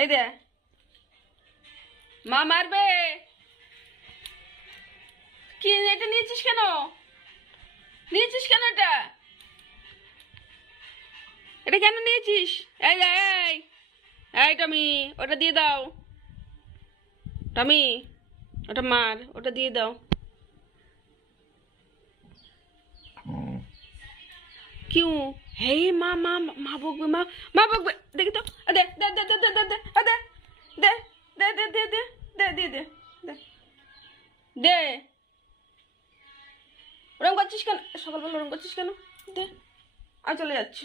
এই দে, মা মারবে। কি এটা নিয়েছিস কেন? নিয়েছিস কেন এটা? এটা কেন নিয়েছিস? এই যে, এই এই টমি, ওটা দিয়ে দাও। টমি, ওটা মার, ওটা দিয়ে দাও। কিউ? হে মা মা মা বকবে, মা মা বকবে। দেখি তো, দে দে দে দে দে দে দে দে দে দে দে দে দে দে দে দে দে। ওরম করছিস কেন? সকালবেলা ওরম করছিস কেন? দে, আমি চলে যাচ্ছি।